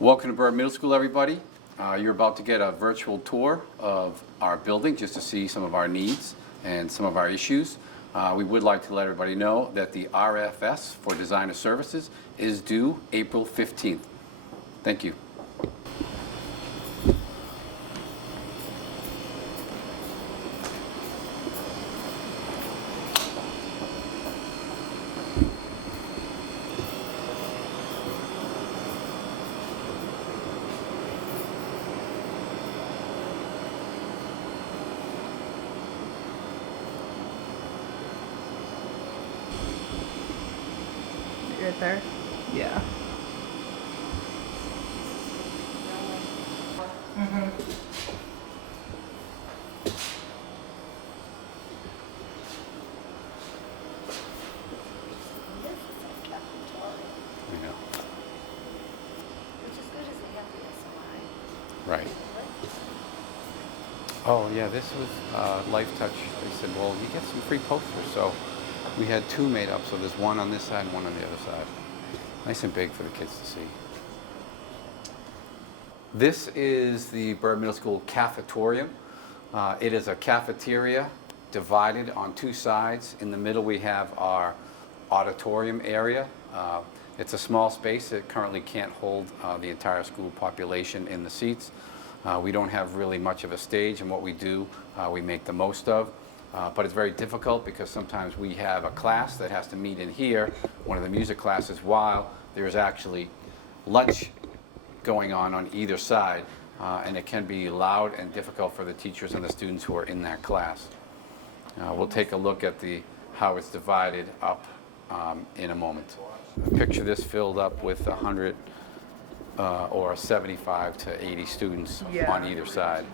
Welcome to Byrd Middle School, everybody. You're about to get a virtual tour of our building just to see some of our needs and some of our issues. We would like to let everybody know that the RFS for Designer Services is due April 15th. Thank you. Right there? Yeah. I know. Which is good as they have the SOI. Right. Oh, yeah, this was Life Touch. They said, well, you get some free posters. So we had two made up. So there's one on this side and one on the other side. Nice and big for the kids to see. This is the Byrd Middle School cafetorium. It is a cafeteria divided on two sides. In the middle we have our auditorium area. It's a small space. It currently can't hold the entire school population in the seats. We don't have really much of a stage, and what we do, we make the most of. But it's very difficult because sometimes we have a class that has to meet in here, one of the music classes, while there's actually lunch going on either side, and it can be loud and difficult for the teachers and the students who are in that class. We'll take a look at how it's divided up in a moment. Picture this filled up with 100 or 75 to 80 students on either side.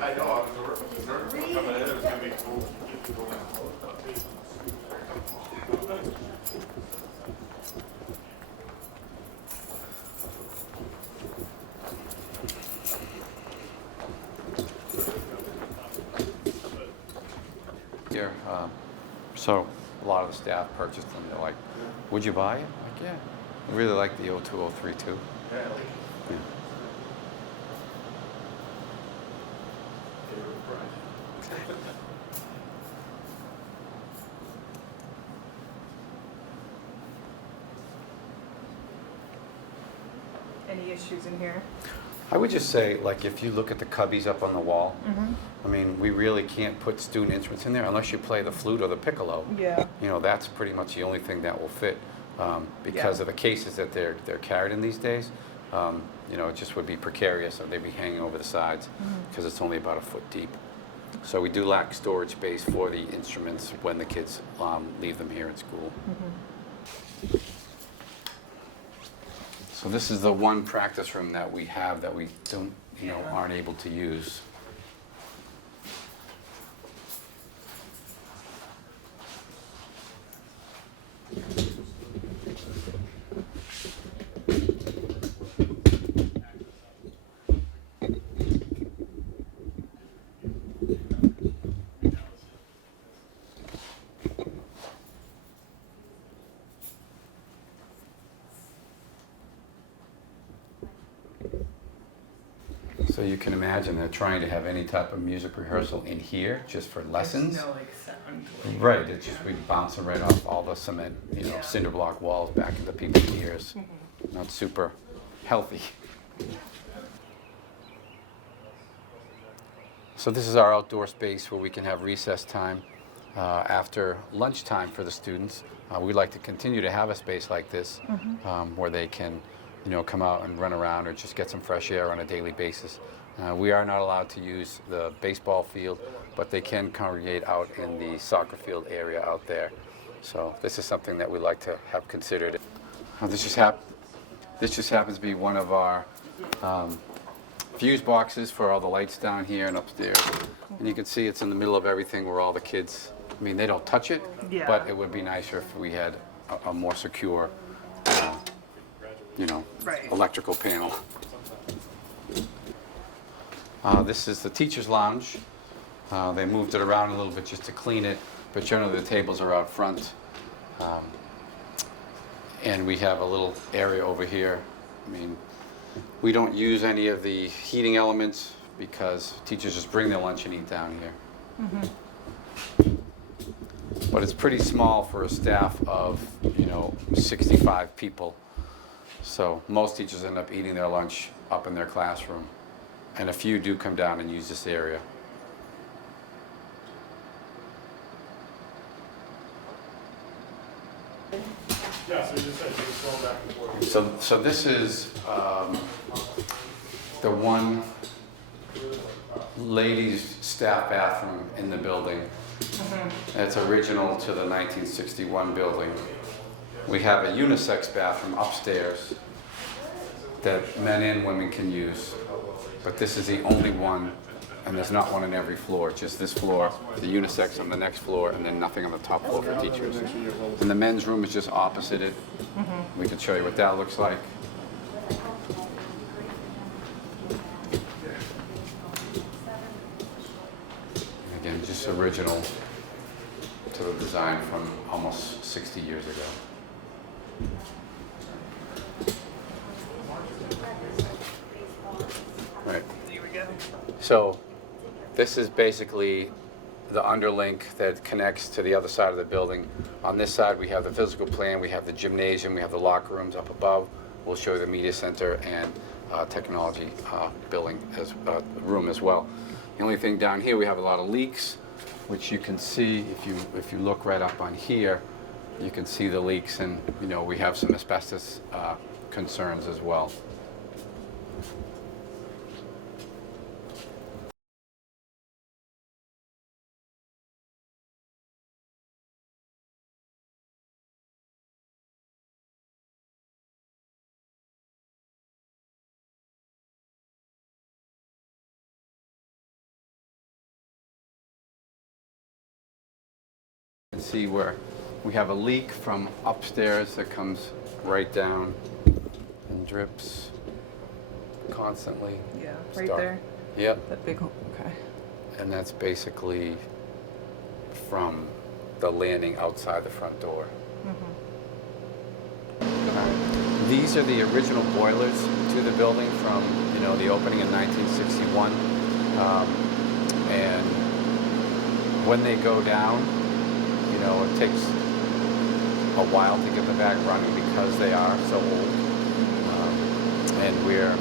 I know, I was coming in, it was gonna be cool. Here, so a lot of the staff purchased them. They're like, would you buy it? Like, yeah. I really like the 0203 too. Yeah, like, Yeah. favorite price. Any issues in here? I would just say, like, if you look at the cubbies up on the wall, I mean, we really can't put student instruments in there unless you play the flute or the piccolo. Yeah. You know, that's pretty much the only thing that will fit because Yeah. of the cases that they're carried in these days. You know, it just would be precarious, or they'd be hanging over the sides because it's only about a foot deep. So we do lack storage space for the instruments when the kids leave them here at school. So this is the one practice room that we have that we don't, you know, aren't able to use. So you can imagine they're trying to have any type of music rehearsal in here just for lessons. There's no like sound. Right, it just be bouncing right off all the cement, you know, Yeah. cinder block walls back into people's ears. Not super healthy. So this is our outdoor space where we can have recess time after lunchtime for the students. We'd like to continue to have a space like this where they can, you know, come out and run around or just get some fresh air on a daily basis. We are not allowed to use the baseball field, but they can congregate out in the soccer field area out there. So this is something that we'd like to have considered. This just happens to be one of our fuse boxes for all the lights down here and upstairs. And you can see it's in the middle of everything where all the kids, I mean, they don't touch it, Yeah. but it would be nicer if we had a more secure, you know, Right. electrical panel. This is the teacher's lounge. They moved it around a little bit just to clean it, but generally the tables are out front. And we have a little area over here. I mean, we don't use any of the heating elements because teachers just bring their lunch and eat down here. But it's pretty small for a staff of, 65 people. So most teachers end up eating their lunch up in their classroom. And a few do come down and use this area. Yeah, so you just said you were going back and forth. So this is the one ladies' staff bathroom in the building. It's original to the 1961 building. We have a unisex bathroom upstairs that men and women can use, but this is the only one, and there's not one on every floor, just this floor, the unisex on the next floor, and then nothing on the top floor for teachers. And the men's room is just opposite it. We can show you what that looks like. Again, just original to the design from almost 60 years ago. Right. There we go. So this is basically the underlink that connects to the other side of the building. On this side, we have the physical plan, we have the gymnasium, we have the locker rooms up above. We'll show you the media center and technology building room as well. The only thing down here, we have a lot of leaks, which you can see if you look right up on here, you can see the leaks, and we have some asbestos concerns as well. And see where we have a leak from upstairs that comes right down and drips constantly. Yeah, right Start. there. Yep, That big hole. Okay. and that's basically from the landing outside the front door. These are the original boilers to the building from the opening in 1961, and when they go down, it takes a while to get them back running because they are so old. And we're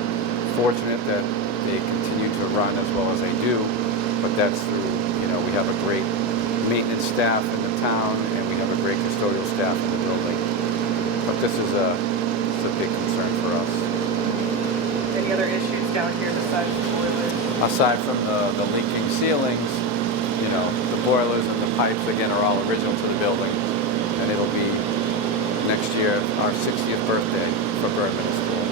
fortunate that they continue to run as well as they do, but that's through, we have a great maintenance staff in the town, and we have a great custodial staff in the building. But this is a big concern for us. Any other issues down here besides the boilers? Aside from the leaking ceilings, the boilers and the pipes, again, are all original to the building. And it'll be next year our 60th birthday for Bird Middle School.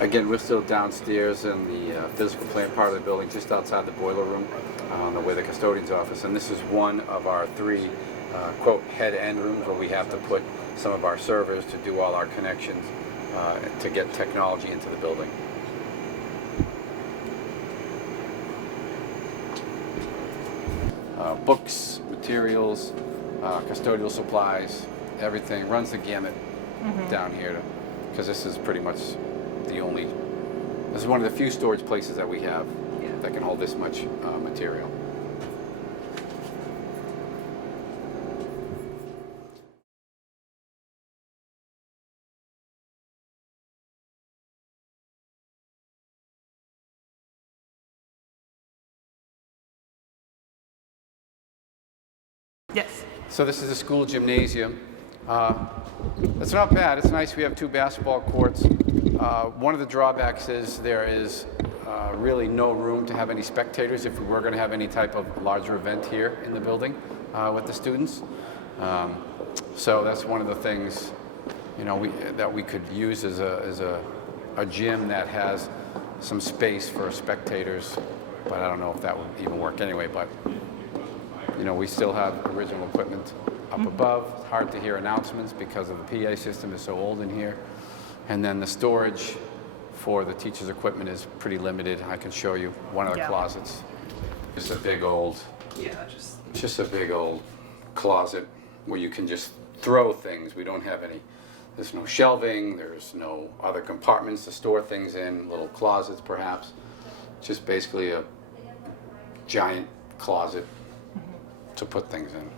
Again, we're still downstairs in the physical plant part of the building, just outside the boiler room, where the custodian's office. And this is one of our three, quote, head-end rooms where we have to put some of our servers to do all our connections to get technology into the building. Books, materials, custodial supplies, everything runs the gamut down here, because this is pretty much this is one of the few storage places that we have that can hold this much material. Yes. So this is the school gymnasium. It's not bad. It's nice. We have 2 basketball courts. One of the drawbacks is there is really no room to have any spectators if we were going to have any type of larger event here in the building with the students. So that's one of the things, you know, that we could use as a gym that has some space for spectators, but I don't know if that would even work anyway. But you know, we still have original equipment up above. It's hard to hear announcements because of the PA system is so old in here. And then the storage for the teacher's equipment is pretty limited. I can show you one of the closets. It's a big old, just a big old closet where you can just throw things. We don't have any, there's no shelving, there's no other compartments to store things in, little closets perhaps. Just basically a giant closet to put things in,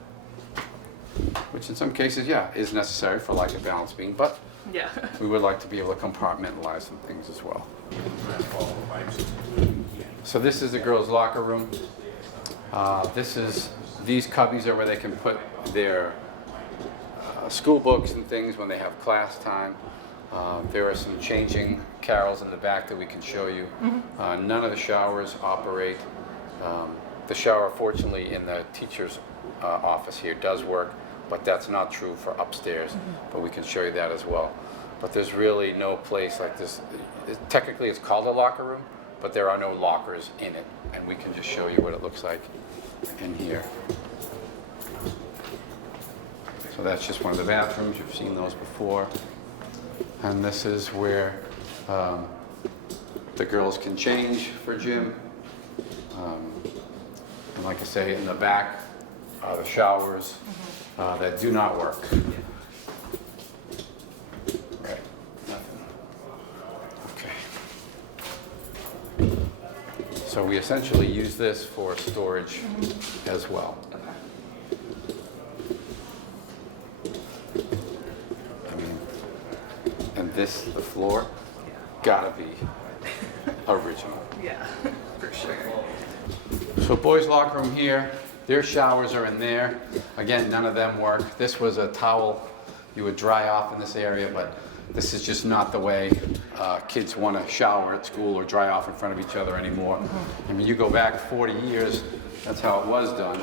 which in some cases, yeah, is necessary for like a balance beam, but we would like to be able to compartmentalize some things as well. So this is the girls' locker room. These cubbies are where they can put their school books and things when they have class time. There are some changing carrels in the back that we can show you. None of the showers operate. The shower, fortunately, in the teacher's office here does work, but that's not true for upstairs, but we can show you that as well. But there's really no place like this. Technically, it's called a locker room, but there are no lockers in it, and we can just show you what it looks like in here. So that's just one of the bathrooms. You've seen those before. And this is where the girls can change for gym. And like I say, in the back are the showers that do not work. Right, nothing. Okay. So we essentially use this for storage as well. I mean, and this, the floor, gotta be original. Yeah, for sure. So boys' locker room here, their showers are in there. Again, none of them work. This was a towel you would dry off in this area, but this is just not the way kids want to shower at school or dry off in front of each other anymore. I mean, you go back 40 years, that's how it was done.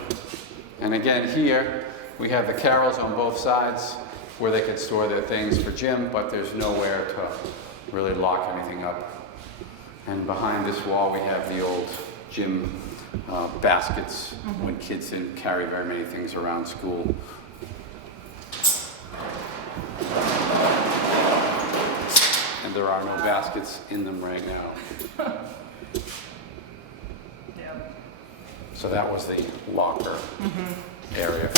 And again, here, we have the carrels on both sides where they could store their things for gym, but there's nowhere to really lock anything up. And behind this wall, we have the old gym baskets when kids didn't carry very many things around school. And there are no baskets in them right now. So that was the locker area.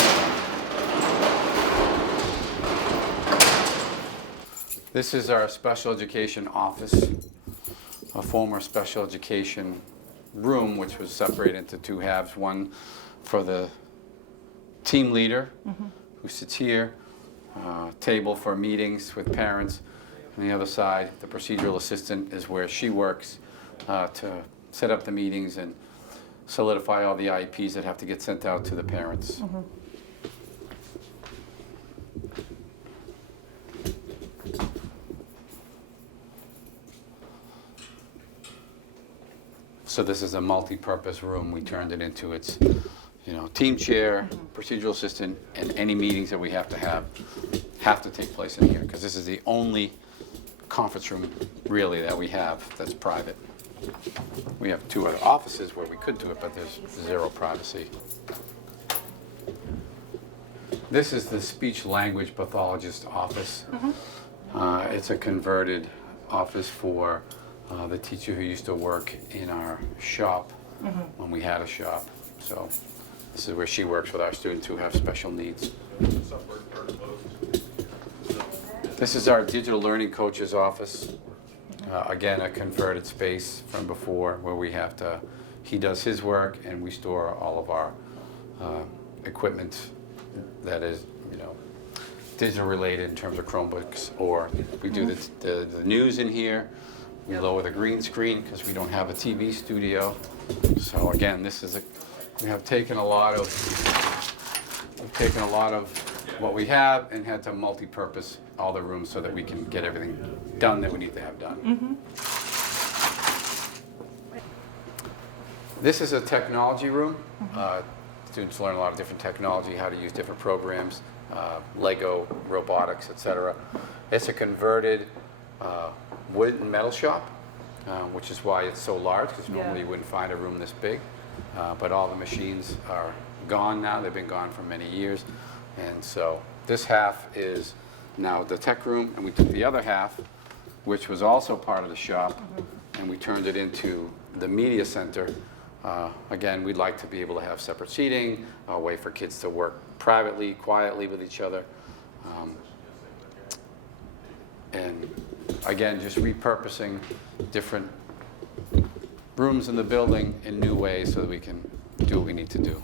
This is our special education office, a former special education room, which was separated into two halves. One for the team leader, who sits here, table for meetings with parents. On the other side, the procedural assistant is where she works to set up the meetings and solidify all the IEPs that have to get sent out to the parents. So this is a multi-purpose room. We turned it into its, team chair, procedural assistant, and any meetings that we have to take place in here, because this is the only conference room really that we have that's private. We have two other offices where we could do it, but there's zero privacy. This is the speech language pathologist office. It's a converted office for the teacher who used to work in our shop when we had a shop. So this is where she works with our students who have special needs. This is our digital learning coach's office. Again, a converted space from before where he does his work and we store all of our equipment that is, digital related in terms of Chromebooks, or we do the news in here. We lower the green screen because we don't have a TV studio. So again, we have taken a lot of what we have and had to multi-purpose all the rooms so that we can get everything done that we need to have done. This is a technology room. Students learn a lot of different technology, how to use different programs. Lego, robotics, etc. It's a converted wood and metal shop, which is why it's so large, because normally you wouldn't find a room this big. But all the machines are gone now. They've been gone for many years. And so this half is now the tech room, and we took the other half, which was also part of the shop, and we turned it into the media center. Again, we'd like to be able to have separate seating, a way for kids to work privately, quietly with each other. And again, just repurposing different rooms in the building in new ways so that we can do what we need to do.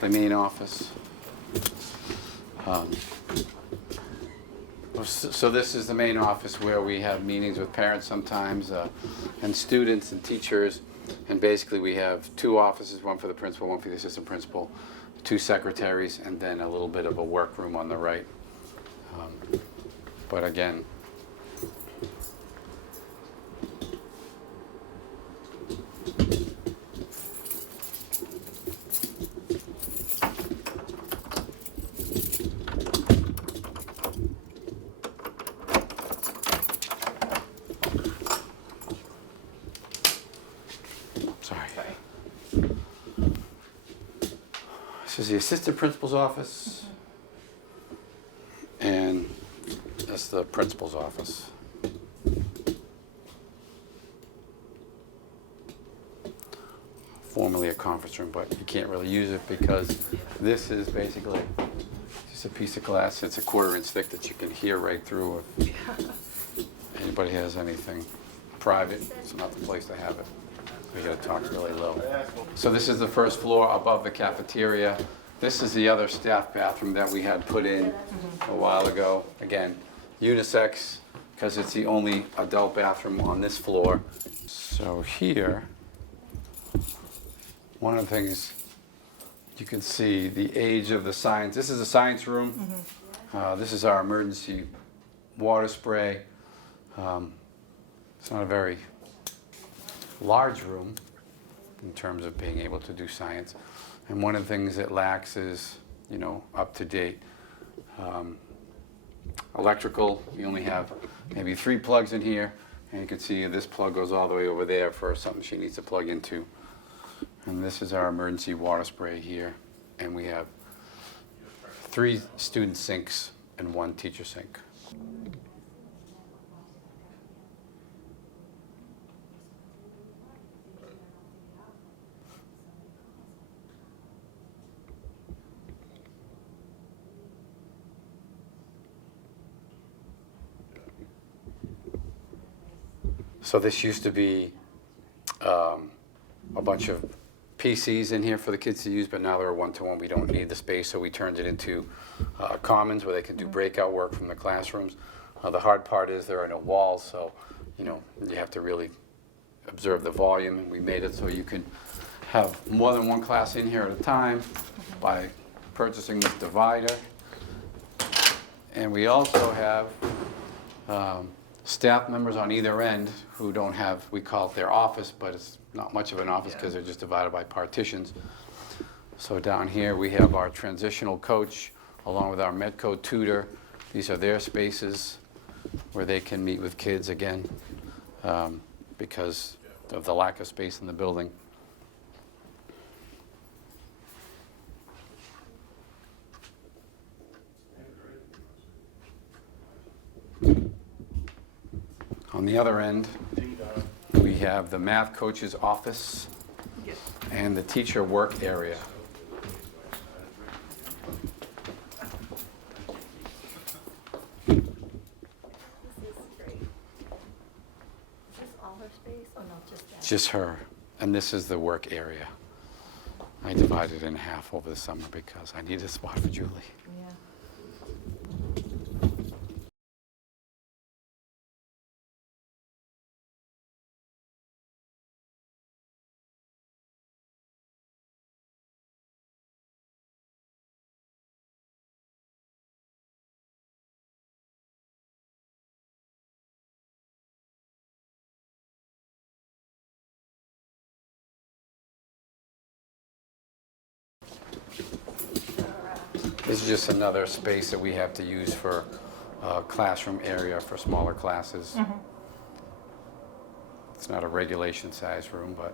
The main office. So this is the main office where we have meetings with parents sometimes, and students and teachers. And basically we have two offices, one for the principal, one for the assistant principal, two secretaries, and then a little bit of a workroom on the right. But again, this is the assistant principal's office, and that's the principal's office. Formerly a conference room, but you can't really use it because this is basically just a piece of glass. It's a 1/4 inch thick that you can hear right through. If anybody has anything private, it's not the place to have it. We gotta talk really low. So this is the first floor above the cafeteria. This is the other staff bathroom that we had put in a while ago. Again, unisex, because it's the only adult bathroom on this floor. So here, one of the things you can see the age of the science. This is a science room. This is our emergency water spray. It's not a very large room in terms of being able to do science. And one of the things it lacks is, up to date electrical. We only have maybe 3 plugs in here, and you can see this plug goes all the way over there for something she needs to plug into. And this is our emergency water spray here, and we have 3 student sinks and 1 teacher sink. So this used to be a bunch of PCs in here for the kids to use, but now they're a 1-to-1. We don't need the space, so we turned it into commons where they can do breakout work from the classrooms. The hard part is there are no walls, so you have to really observe the volume, and we made it so you can have more than 1 class in here at a time by purchasing this divider. And we also have staff members on either end who don't have, we call it their office, but it's not much of an office because they're just divided by partitions. So down here we have our transitional coach along with our Medco tutor. These are their spaces where they can meet with kids again because of the lack of space in the building. On the other end, we have the math coach's office and the teacher work area. This is great. Is this all her space or not just that? Just her. And this is the work area. I divided it in half over the summer because I need a spot for Julie. Yeah. This is just another space that we have to use for classroom area for smaller classes. It's not a regulation size room, but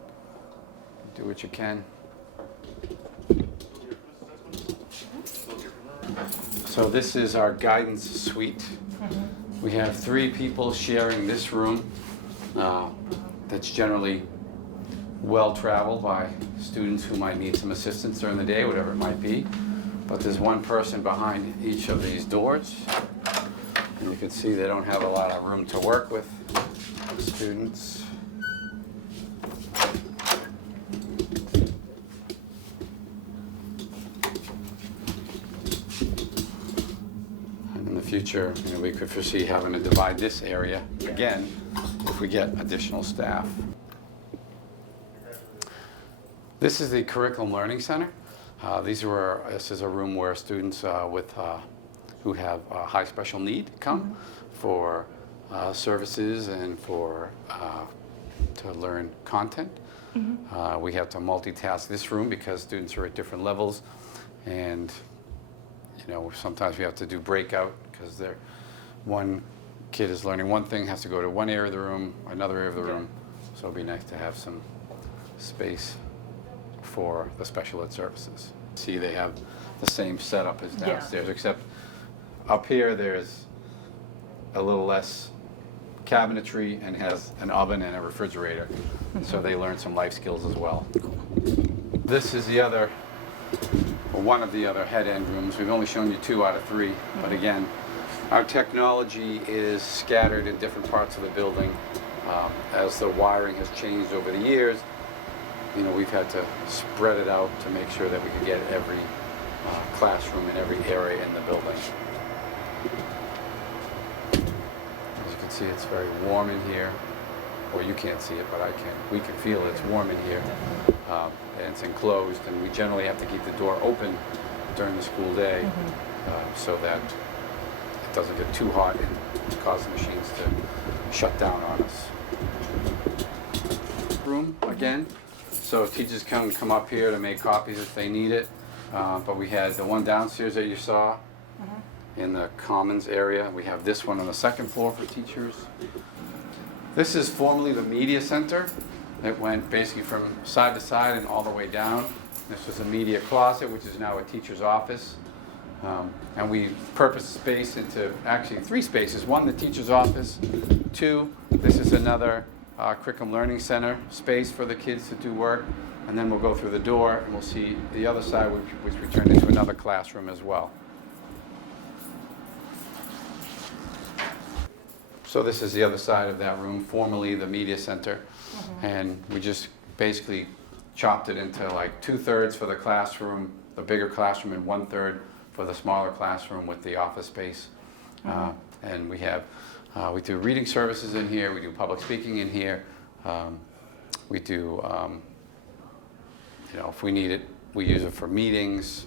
do what you can. So this is our guidance suite. We have 3 people sharing this room that's generally well-traveled by students who might need some assistance during the day, whatever it might be. But there's one person behind each of these doors. And you can see they don't have a lot of room to work with students. And in the future, we could foresee having to divide this area again if we get additional staff. This is the Curriculum Learning Center. This is a room where students who have high special need come for services and to learn content. We have to multitask this room because students are at different levels, and sometimes we have to do breakout because one kid is learning one thing, has to go to one area of the room, another area of the room. So it'd be nice to have some space for the special ed services. See, they have the same setup as downstairs, except up here there's a little less cabinetry and has an oven and a refrigerator. So they learn some life skills as well. This is one of the other head end rooms. We've only shown you 2 out of 3, but again, our technology is scattered in different parts of the building. As the wiring has changed over the years, we've had to spread it out to make sure that we could get every classroom in every area in the building. As you can see, it's very warm in here. Well, you can't see it, but I can. We can feel it's warm in here. And it's enclosed, and we generally have to keep the door open during the school day so that it doesn't get too hot and cause the machines to shut down on us. Room again. So teachers can come up here to make copies if they need it. But we had the one downstairs that you saw in the commons area. We have this one on the 2nd floor for teachers. This is formerly the media center. It went basically from side to side and all the way down. This was a media closet, which is now a teacher's office. And we purposed space into actually 3 spaces. 1, the teacher's office. 2, this is another Curriculum Learning Center space for the kids to do work. And then we'll go through the door and we'll see the other side, which we turned into another classroom as well. So this is the other side of that room, formerly the media center. And we just basically chopped it into like 2/3 for the classroom, the bigger classroom, and 1/3 for the smaller classroom with the office space. And we do reading services in here, we do public speaking in here. We do, if we need it, we use it for meetings,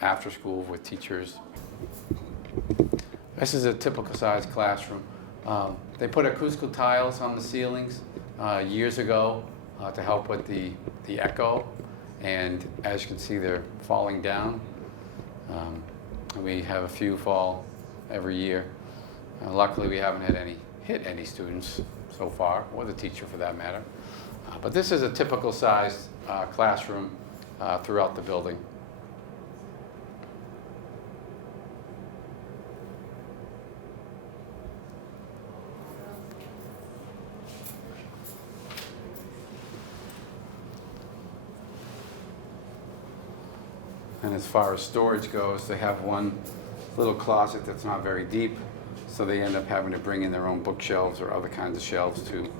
after school with teachers. This is a typical size classroom. They put acoustical tiles on the ceilings years ago to help with the echo, and as you can see, they're falling down. We have a few fall every year. Luckily, we haven't hit any students so far, or the teacher for that matter. But this is a typical size classroom throughout the building. And as far as storage goes, they have one little closet that's not very deep, so they end up having to bring in their own bookshelves or other kinds of shelves to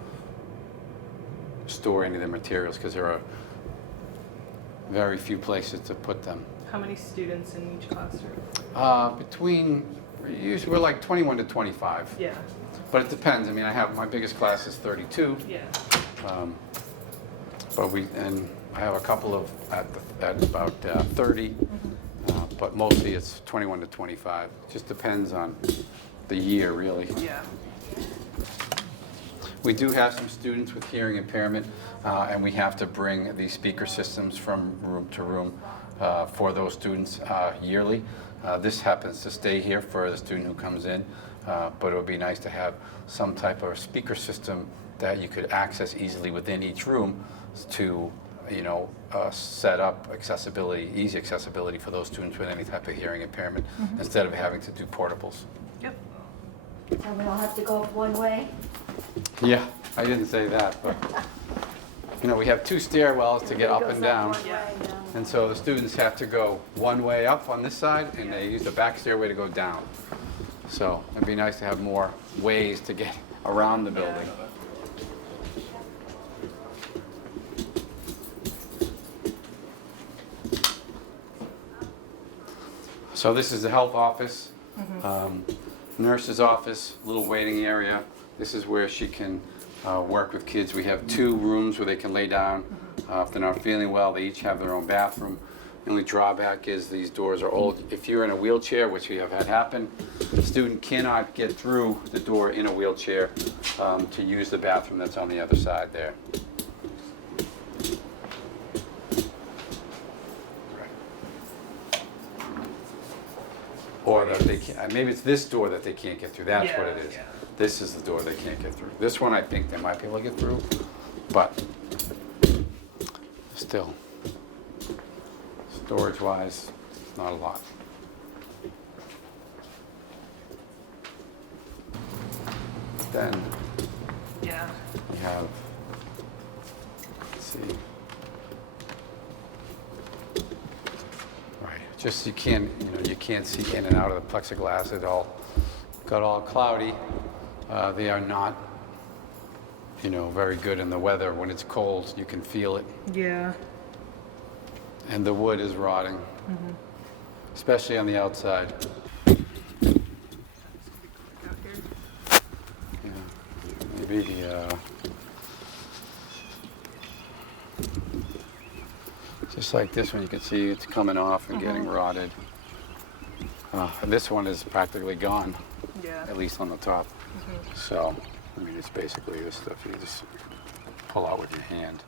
store any of their materials, because there are very few places to put them. How many students in each classroom? Usually we're like 21 to 25. Yeah. But it depends. I mean, my biggest class is 32. Yeah. And I have a couple of at about 30, but mostly it's 21 to 25. It just depends on the year, really. Yeah. We do have some students with hearing impairment, and we have to bring these speaker systems from room to room for those students yearly. This happens to stay here for the student who comes in, but it would be nice to have some type of speaker system that you could access easily within each room to, set up accessibility, easy accessibility for those students with any type of hearing impairment, instead of having to do portables. Yep. And we all have to go up one way? Yeah, I didn't say that, but, we have 2 stairwells to get up and down. And so the students have to go one way up on this side, and they use the back stairway to go down. So it'd be nice to have more ways to get around the building. So this is the health office, nurse's office, little waiting area. This is where she can work with kids. We have 2 rooms where they can lay down. If they're not feeling well, they each have their own bathroom. The only drawback is these doors are old. If you're in a wheelchair, which we have had happen, the student cannot get through the door in a wheelchair to use the bathroom that's on the other side there. Or that they can't, maybe it's this door that they can't get through, that's what it is. Yeah. This is the door they can't get through. This one I think they might be able to get through, but still, storage-wise, it's not a lot. Then Yeah. we have, let's see. Right, just you can't see in and out of the plexiglass at all. Got all cloudy. They are not, very good in the weather. When it's cold, you can feel it. Yeah. And the wood is rotting, especially on the outside. Out here. Yeah, maybe the, just like this one, you can see it's coming off and getting rotted. This one is practically gone, Yeah. at least on the top. So, it's basically this stuff you just pull out with your hand.